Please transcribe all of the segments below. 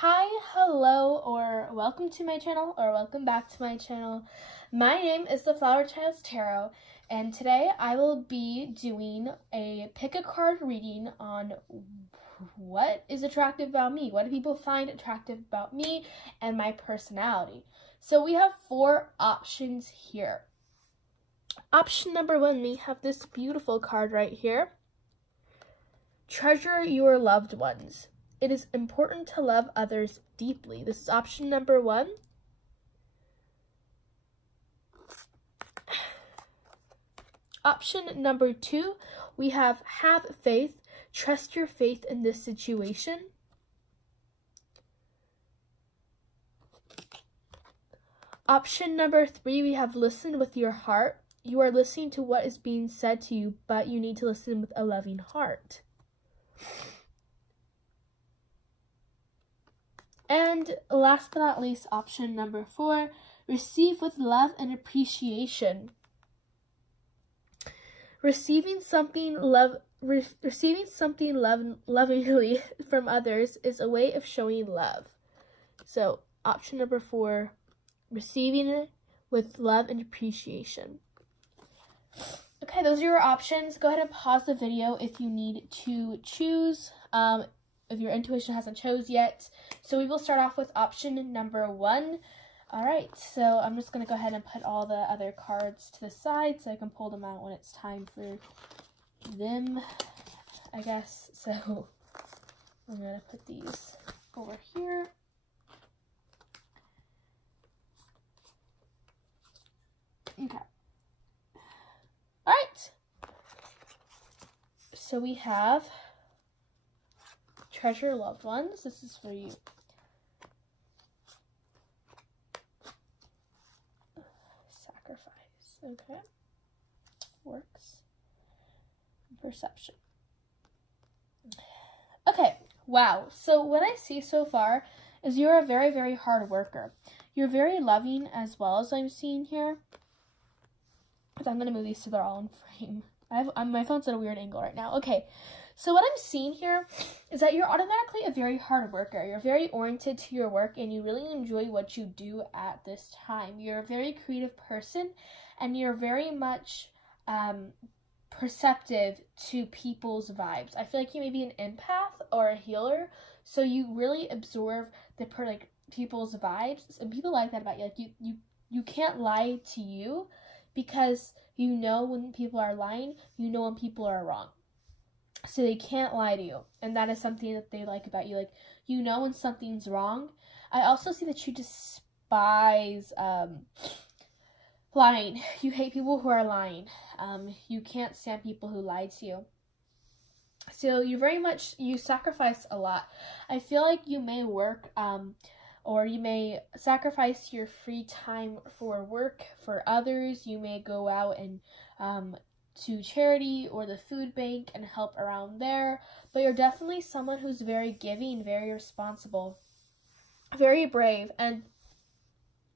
Hi, hello, or welcome to my channel, or welcome back to my channel. My name is the Flower Child's Tarot, and today I will be doing a pick a card reading on what is attractive about me. What do people find attractive about me and my personality? So we have 4 options here. Option number 1, we have this beautiful card right here. Treasure your loved ones. It is important to love others deeply. This is option number 1. Option number 2, we have faith. Trust your faith in this situation. Option number 3, we have listen with your heart. You are listening to what is being said to you, but you need to listen with a loving heart. And last but not least, option number 4, receive with love and appreciation. Receiving something lovingly from others is a way of showing love. So option number 4, receiving it with love and appreciation. Okay, those are your options. Go ahead and pause the video if you need to choose. If your intuition hasn't chose yet. So we will start off with option number 1. All right, so I'm just going to go ahead and put all the other cards to the side so I can pull them out when it's time for them, I guess. So I'm going to put these over here. Okay. All right. So we have treasure loved ones. This is for you. Sacrifice. Okay. Works. Perception. Okay. Wow. So what I see so far is you're a very, very hard worker. You're very loving as well, as I'm seeing here. I'm going to move these so they're all in frame. My phone's at a weird angle right now. Okay. So what I'm seeing here is that you're automatically a very hard worker. You're very oriented to your work and you really enjoy what you do at this time. You're a very creative person and you're very much perceptive to people's vibes. I feel like you may be an empath or a healer, so you really absorb the people's vibes, and people like that about you. Like you can't lie to you because you know when people are lying, you know when people are wrong. So they can't lie to you, and that is something that they like about you. Like, you know when something's wrong. I also see that you despise lying. You hate people who are lying. You can't stand people who lie to you. So you sacrifice a lot. I feel like you may work, or you may sacrifice your free time for work for others. You may go out and to charity or the food bank and help around there, but you're definitely someone who's very giving, very responsible, very brave. And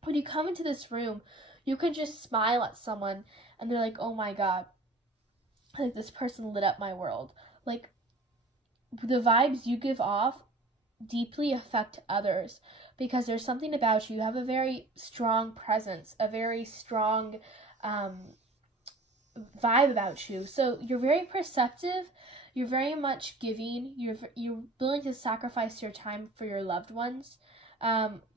when you come into this room, you can just smile at someone and they're like, oh my god, like this person lit up my world. Like, the vibes you give off deeply affect others because there's something about you. You have a very strong presence, a very strong vibe about you. So you're very perceptive, you're very much giving, you're willing to sacrifice your time for your loved ones.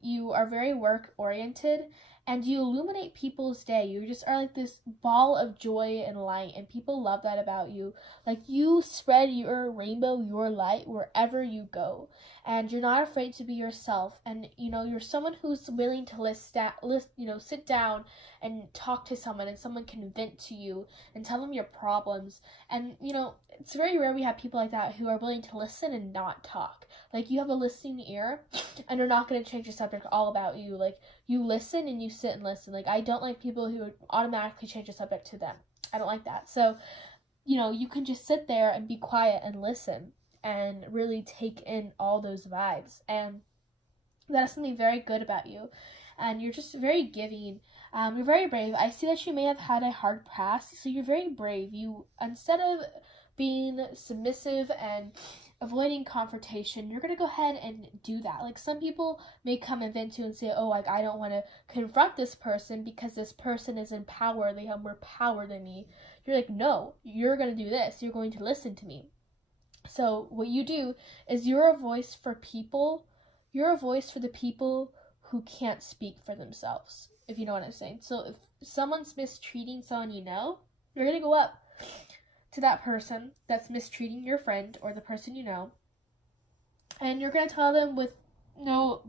You are very work oriented and you illuminate people's day. You just are like this ball of joy and light, and people love that about you. Like, you spread your rainbow, your light wherever you go, and you're not afraid to be yourself. And you're someone who's willing to sit down and talk to someone, and someone can vent to you and tell them your problems. And it's very rare we have people like that who are willing to listen and not talk. Like, you have a listening ear and you're not going to change the subject all about you. Like, you listen and you sit and listen. Like, I don't like people who automatically change the subject to them. I don't like that. So, you can just sit there and be quiet and listen and really take in all those vibes. And that is something very good about you. And you're just very giving. You're very brave. I see that you may have had a hard past, so you're very brave. You, instead of being submissive and avoiding confrontation, you're going to go ahead and do that. Like, some people may come and vent to you and say, oh, like, I don't want to confront this person because this person is in power. They have more power than me. You're like, no, you're going to do this. You're going to listen to me. So what you do is you're a voice for people. You're a voice for the people who can't speak for themselves, if you know what I'm saying. So if someone's mistreating someone you know, you're going to go up to that person that's mistreating your friend or the person you know, and you're going to tell them with no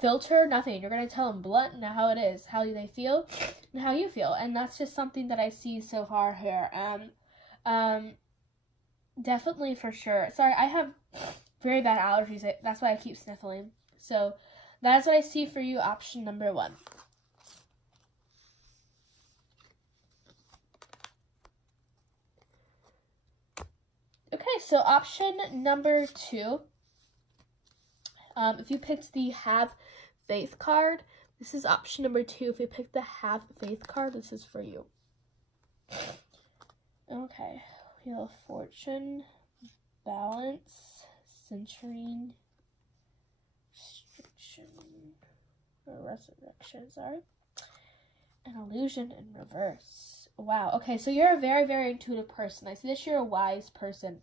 filter, nothing. You're going to tell them blunt and how it is, how they feel, and how you feel. And that's just something that I see so far here. Definitely, for sure. Sorry, I have very bad allergies. That's why I keep sniffling. So that's what I see for you, option number 1. Okay, so option number 2. If you picked the Have Faith card, this is option number 2. If you picked the Have Faith card, this is for you. Okay, Wheel of Fortune, Balance, Centering, Resurrection, sorry, and Illusion in reverse. Wow, okay, so you're a very, very intuitive person. I see that you're a wise person.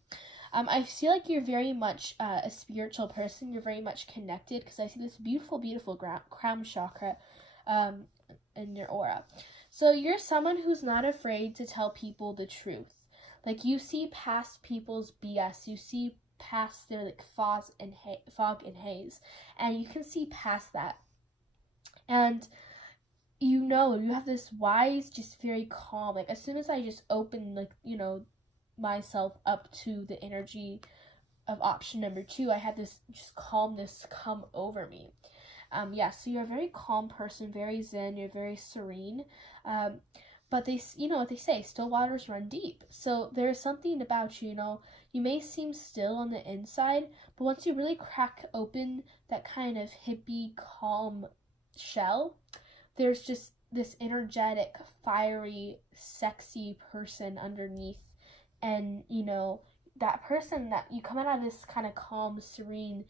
I feel like you're very much a spiritual person. You're very much connected, because I see this beautiful, beautiful crown chakra in your aura. So you're someone who's not afraid to tell people the truth. Like, you see past people's BS. You see past their, like, fog and haze. And you can see past that. And you know, you have this wise, just very calm. Like, as soon as I just open, like, you know, myself up to the energy of option number 2, I had this just calmness come over me. Yeah, so you're a very calm person, very zen, you're very serene. But they, you know what they say, still waters run deep. So there's something about you, you know, you may seem still on the inside, but once you really crack open that kind of hippie, calm shell, there's just this energetic, fiery, sexy person underneath. And, you know, that person that you come out of this kind of calm, serene,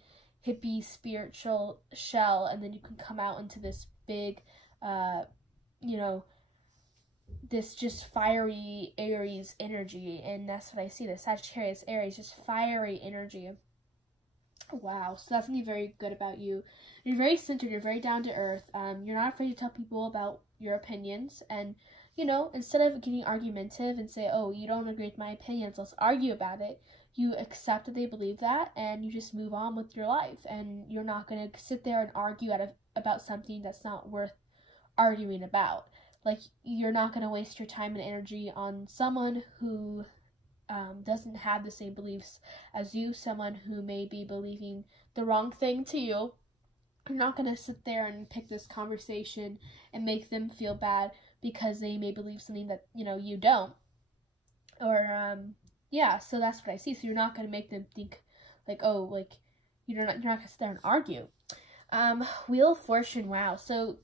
hippie, spiritual shell, and then you can come out into this big, you know, this just fiery Aries energy. And that's what I see, the Sagittarius Aries, just fiery energy. Wow, so that's something very good about you. You're very centered, you're very down to earth. You're not afraid to tell people about your opinions, and, you know, instead of getting argumentative and say, oh, you don't agree with my opinions, let's argue about it, you accept that they believe that, and you just move on with your life, and you're not going to sit there and argue about something that's not worth arguing about. Like, you're not going to waste your time and energy on someone who doesn't have the same beliefs as you, someone who may be believing the wrong thing to you. You're not going to sit there and pick this conversation and make them feel bad because they may believe something that, you know, you don't. Or, yeah, so that's what I see. So you're not going to make them think, like, oh, like, you're not going to sit there and argue. Wheel of Fortune, wow. So,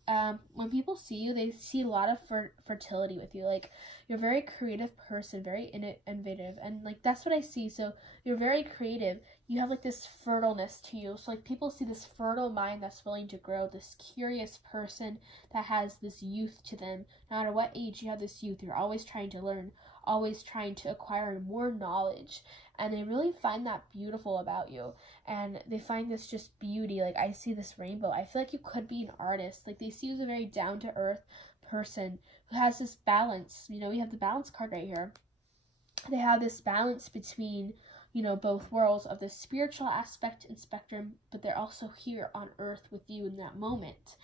when people see you, they see a lot of fertility with you. Like, you're a very creative person, very innovative, and, like, that's what I see. So, you're very creative. You have, like, this fertileness to you. So, like, people see this fertile mind that's willing to grow, this curious person that has this youth to them. No matter what age you have this youth, you're always trying to learn, always trying to acquire more knowledge. And they really find that beautiful about you. And they find this just beauty. Like, I see this rainbow. I feel like you could be an artist. Like, they see you as a very down-to-earth person who has this balance. You know, we have the balance card right here. They have this balance between, you know, both worlds of the spiritual aspect and spectrum, but they're also here on earth with you in that moment.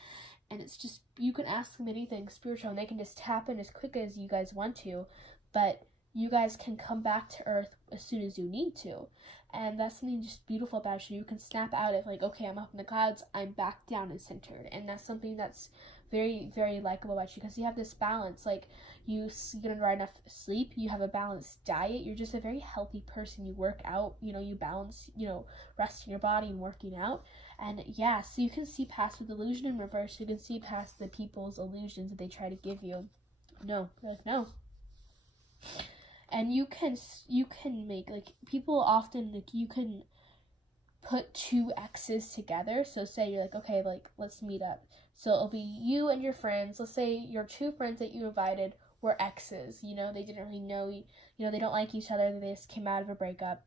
And it's just, you can ask them anything spiritual, and they can just tap in as quick as you guys want to. But you guys can come back to earth as soon as you need to. And that's something just beautiful about you. You can snap out of, like, okay, I'm up in the clouds, I'm back down and centered. And that's something that's very, very likable about you, because you have this balance. Like, you get the right enough sleep, you have a balanced diet, you're just a very healthy person. You work out, you know, you balance, you know, resting your body and working out. And yeah, so you can see past with illusion in reverse. You can see past the people's illusions that they try to give you. No, they're like, no. And you can make, like, people often, like, you can put two X's together. So say you're like, okay, like, let's meet up. So it'll be you and your friends. Let's say your two friends that you invited were exes. You know, they didn't really know, you know, they don't like each other. They just came out of a breakup.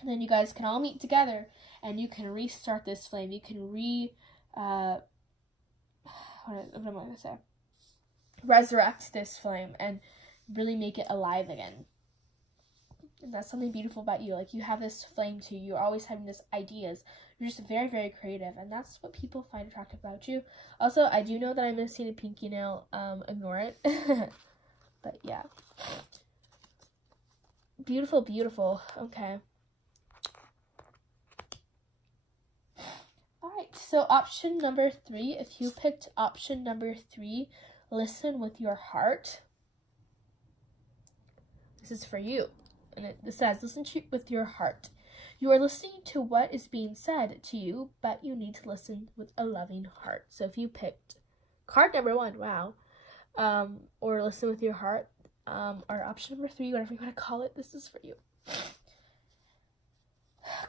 And then you guys can all meet together and you can restart this flame. You can what am I going to say? Resurrect this flame and really make it alive again. And that's something beautiful about you. Like, you have this flame too. You're always having these ideas. You're just very, very creative. And that's what people find attractive about you. Also, I do know that I'm missing a pinky nail. Ignore it. But yeah. Beautiful, beautiful. Okay. Alright, so option number 3. If you picked option number 3, listen with your heart. This is for you. And it says, listen with your heart. You are listening to what is being said to you, but you need to listen with a loving heart. So if you picked card number 1, wow, or listen with your heart, or option number 3, whatever you want to call it, this is for you.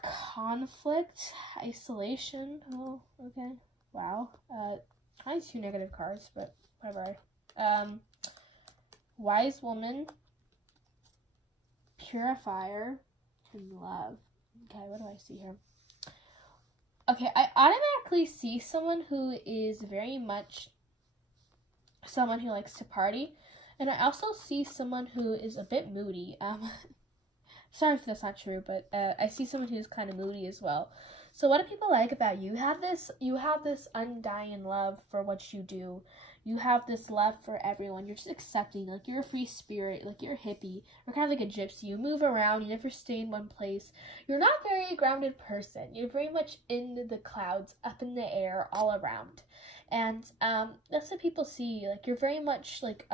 Conflict, isolation, oh, okay, wow, kind of 2 negative cards, but whatever. Wise woman, purifier, and love. Okay, what do I see here? Okay, I automatically see someone who is very much someone who likes to party, and I also see someone who is a bit moody. Sorry if that's not true, but I see someone who's kind of moody as well. So what do people like about you? You have this undying love for what you do. You have this love for everyone. You're just accepting. Like, you're a free spirit. Like, you're a hippie. You're kind of like a gypsy. You move around. You never stay in one place. You're not a very grounded person. You're very much in the clouds, up in the air, all around. And that's what people see. Like, you're very much like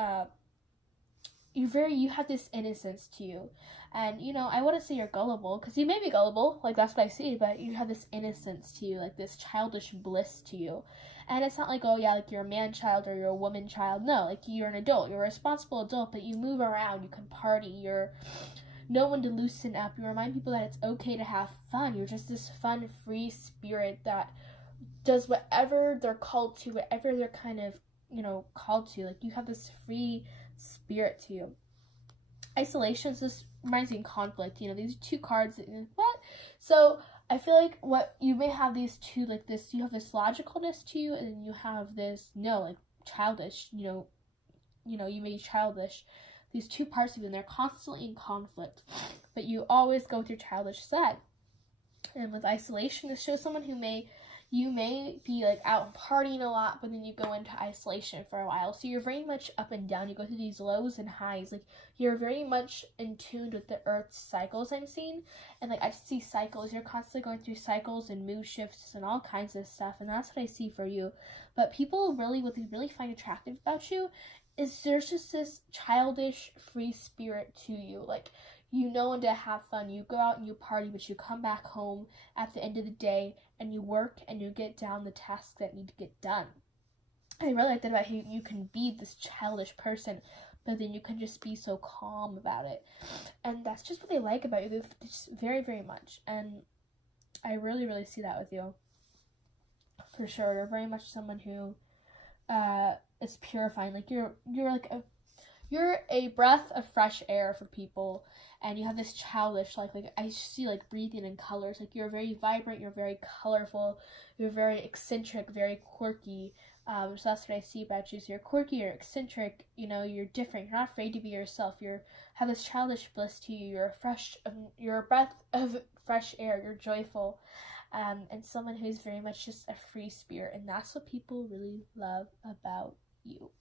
you have this innocence to you. And, you know, I wouldn't say you're gullible, because you may be gullible, like, that's what I see, but you have this innocence to you, like, this childish bliss to you. And it's not like, oh, yeah, like, you're a man-child or you're a woman-child. No, like, you're an adult. You're a responsible adult, but you move around. You can party. You're no one to loosen up. You remind people that it's okay to have fun. You're just this fun, free spirit that does whatever they're called to, whatever they're kind of, you know, called to. Like, you have this free spirit to you. Isolation, so this reminds me of conflict. You know, these are 2 cards that, what? So I feel like what you may have these 2, like this, you have this logicalness to you, and then you have this, no, like, childish, you know, you may be childish. These 2 parts of you, and they're constantly in conflict, but you always go with your childish side. And with isolation, this shows someone who you may be like out partying a lot, but then you go into isolation for a while. So you're very much up and down. You go through these lows and highs. Like, you're very much in tune with the Earth's cycles, I'm seeing. And like, I see cycles. You're constantly going through cycles and mood shifts and all kinds of stuff. And that's what I see for you. But people really, what they really find attractive about you is there's just this childish, free spirit to you. Like, you know when to have fun. You go out and you party, but you come back home at the end of the day and you work and you get down the tasks that need to get done. I really like that about you. You can be this childish person, but then you can just be so calm about it. And that's just what they like about you. They just very, very much. And I really, really see that with you. For sure. You're very much someone who is purifying. Like, you're a breath of fresh air for people, and you have this childish, like I see, like, breathing in colors. Like, you're very vibrant, you're very colorful, you're very eccentric, very quirky. So that's what I see about you. So you're quirky, you're eccentric, you know, you're different. You're not afraid to be yourself. Have this childish bliss to you. You're a breath of fresh air. You're joyful, and someone who's very much just a free spirit, and that's what people really love about you.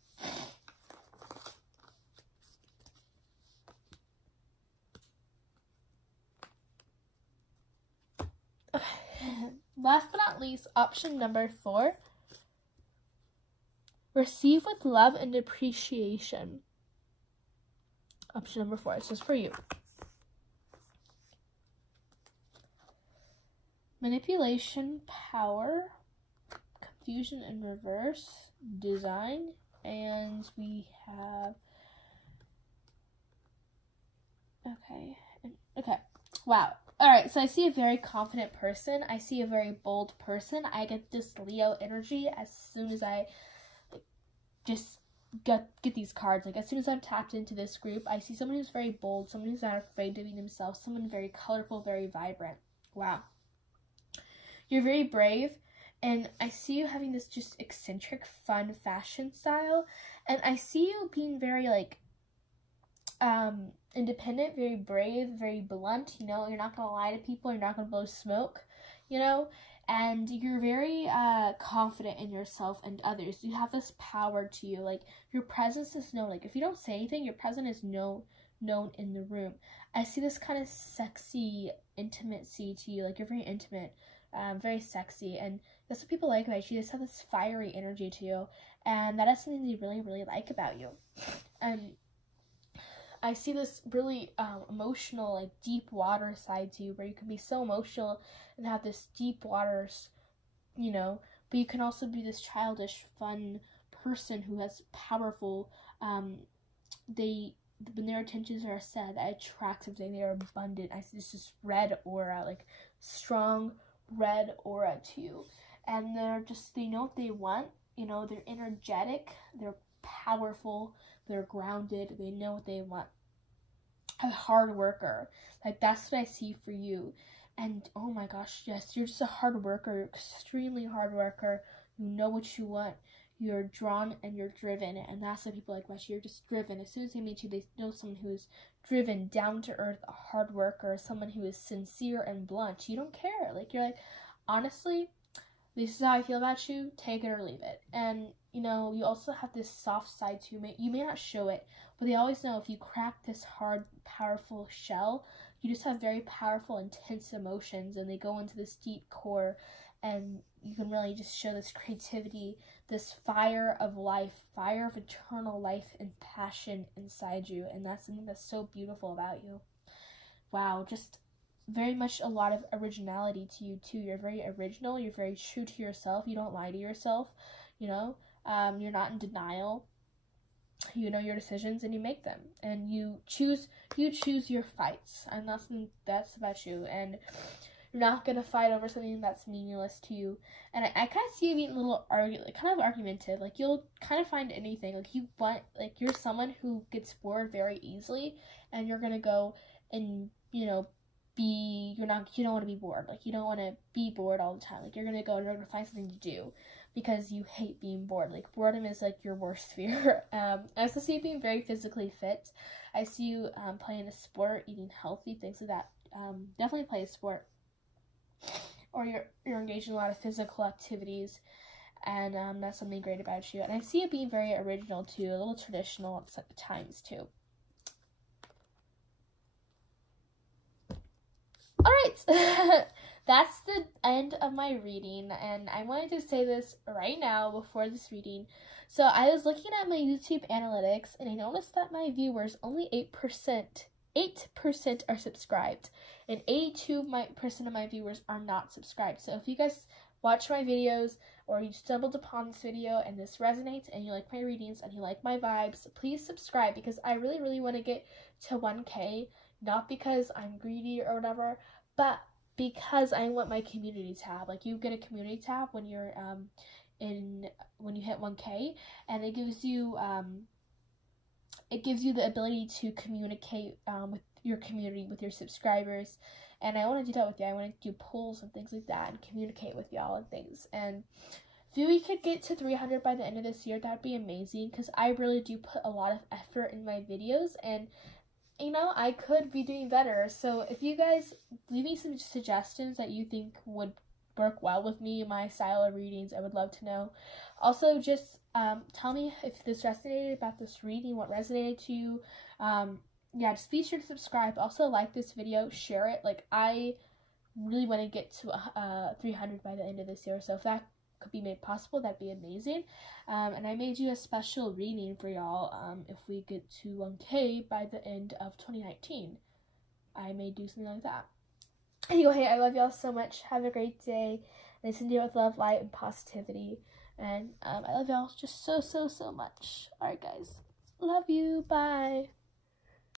Last but not least, option number 4. Receive with love and appreciation. Option number 4. It's just for you. Manipulation, power, confusion in reverse, design, and we have... Okay. Wow. All right, so I see a very confident person. I see a very bold person. I get this Leo energy as soon as I just get these cards. Like, as soon as I'm tapped into this group, I see someone who's very bold, someone who's not afraid to be themselves, someone very colorful, very vibrant. Wow. You're very brave, and I see you having this just eccentric, fun fashion style, and I see you being very, like, independent, very brave, very blunt, you know, you're not gonna lie to people, you're not gonna blow smoke, you know, and you're very confident in yourself and others. You have this power to you, like, your presence is known. Like, if you don't say anything, your presence is known in the room. I see this kind of sexy intimacy to you, like, you're very intimate, very sexy, and that's what people like about you. You just have this fiery energy to you, and that is something they really, really like about you. And I see this really emotional, like, deep water side to you, where you can be so emotional and have this deep waters, you know, but you can also be this childish, fun person who has powerful, when their intentions are set, attractive, they are abundant. I see this red aura, like, strong red aura to you, and they know what they want, you know, they're energetic, they're powerful, they're grounded, they know what they want. A hard worker, like, that's what I see for you. And oh my gosh, yes, you're just a hard worker, extremely hard worker. You know what you want, you're drawn and you're driven, and that's what people like about you. You're just driven. As soon as they meet you, they know someone who is driven, down to earth, a hard worker, someone who is sincere and blunt. You don't care, like, you're like, honestly, this is how I feel about you, take it or leave it. And, you know, you also have this soft side to you. You may not show it, but they always know if you crack this hard, powerful shell, you just have very powerful, intense emotions, and they go into this deep core, and you can really just show this creativity, this fire of life, fire of eternal life and passion inside you, and that's something that's so beautiful about you. Wow, just very much a lot of originality to you too. You're very original, you're very true to yourself, you don't lie to yourself, you know, you're not in denial, you know your decisions and you make them, and you choose your fights, and that's about you, and you're not gonna fight over something that's meaningless to you. And I kind of see you being a little kind of argumentative, like, you'll kind of find anything, like, you're someone who gets bored very easily, and you're gonna go and, you know, you don't want to be bored, like, you don't want to be bored all the time, like, you're gonna find something to do because you hate being bored. Like, boredom is, like, your worst fear. I also see you being very physically fit. I see you playing a sport, eating healthy, things like that. Definitely play a sport, or you're engaged in a lot of physical activities, and that's something great about you. And I see it being very original too, a little traditional at times too. Alright, that's the end of my reading, and I wanted to say this right now before this reading. So I was looking at my YouTube analytics, and I noticed that my viewers, only 8% are subscribed, and 82% of my viewers are not subscribed. So if you guys watch my videos, or you stumbled upon this video and this resonates, and you like my readings, and you like my vibes, please subscribe, because I really, really want to get to 1K, not because I'm greedy or whatever, but because I want my community tab. Like, you get a community tab when you're when you hit 1K, and it gives you the ability to communicate with your community, with your subscribers, and I want to do that with you. I want to do polls and things like that and communicate with y'all and things. And if we could get to 300 by the end of this year, that'd be amazing, because I really do put a lot of effort in my videos, and, you know, I could be doing better. So if you guys leave me some suggestions that you think would work well with me, my style of readings, I would love to know. Also, just tell me if this resonated about this reading, what resonated to you. Yeah, just be sure to subscribe. Also, like this video, share it. Like, I really want to get to 300 by the end of this year, so if that could be made possible, that'd be amazing. And I made you a special reading for y'all if we get to 1K by the end of 2019. I may do something like that. Anyway, I love y'all so much. Have a great day. And I send you with love, light, and positivity. And I love y'all just so, so, so much. Alright, guys. Love you. Bye.